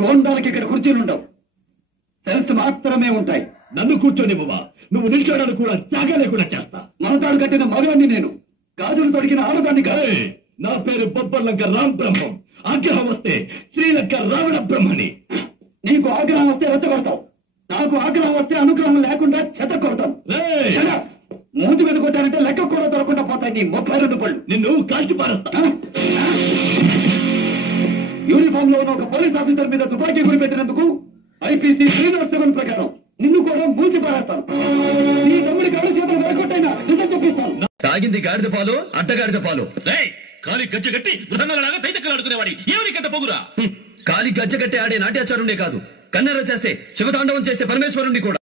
గోండాలకి ఇక్కడ కుర్చీలుండవు, సెల్స్ మాత్రమే ఉంటాయి. నన్ను కూర్చోనివ్వవా? నువ్వు నిల్చోడానికి కూడా జాగా లేకుండా చేస్తా. మనతాడు కట్టిన మగవాణ్ణి నేను, గాజులు తొడిగిన ఆడదాన్ని కాదు. నా పేరు బొబ్బర్లంక రామ్ బ్రహ్మం. ఆగ్రహం వస్తే శ్రీలంక రావణ బ్రహ్మని. నీకు ఆగ్రహం వస్తే రెచ్చగొడతావు, నాకు ఆగ్రహం వస్తే అనుగ్రహం లేకుండా చెత్త కొడతాం. మూతి మీద కొట్టారంటే లెక్క కూడా దొరకకుండా పోతాయి నీ 32 పళ్ళు. నిన్ను కాల్చి పారేస్తా. యూనిఫామ్ లో ఉన్న ఒక పోలీస్ ఆఫీసర్ మీద తుపాకీ గురి పెట్టినందుకు IPC 307 ప్రకారం నిన్ను కూడా మూసి పారేస్తాను. నీ తమ్ముడికి ఎవరి చేతులు వెరకొట్టైనా నిజం చెప్పిస్తాను. తాగింది గాడిద పాలు, అడ్డగాడిద పాలు. కాలి గజ్జగట్టి మృదంగాలాగా తైతక్కలాడుకునేవాడి ఏమని కథ పొగురా? కాలి గజ్జగట్టి ఆడే నాట్యాచారుండే కాదు, కన్నెర చేస్తే శివతాండవం చేసే పరమేశ్వరుణ్ణి కూడా.